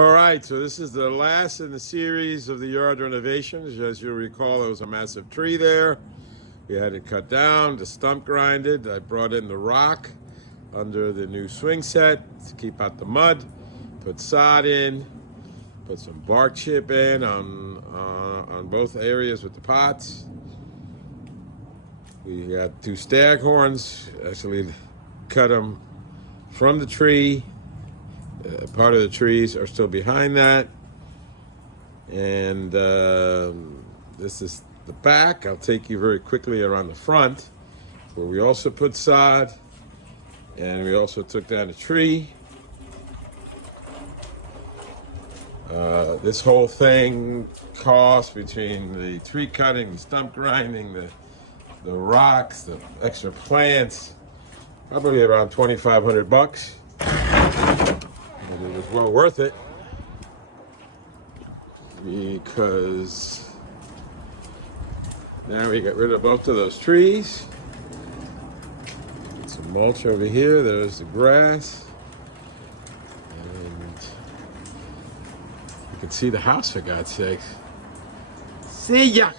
All right, so this is the last in the series of the yard renovations. As you'll recall, there was a massive tree there. We had it cut down, the stump grinded. I brought in the rock under the new swing set to keep out the mud, put sod in, put some bark chip in on both areas with the pots. We got two staghorns, actually cut them from the tree. Part of the trees are still behind that. And this is the back. I'll take you very quickly around the front, where we also put sod, and we also took down a tree. This whole thing cost, between the tree cutting, the stump grinding, the rocks, the extra plants, probably around $2,500. And it was well worth it, because now we got rid of both of those trees. Get some mulch over here. There's the grass. And you can see the house, for God's sakes. See ya!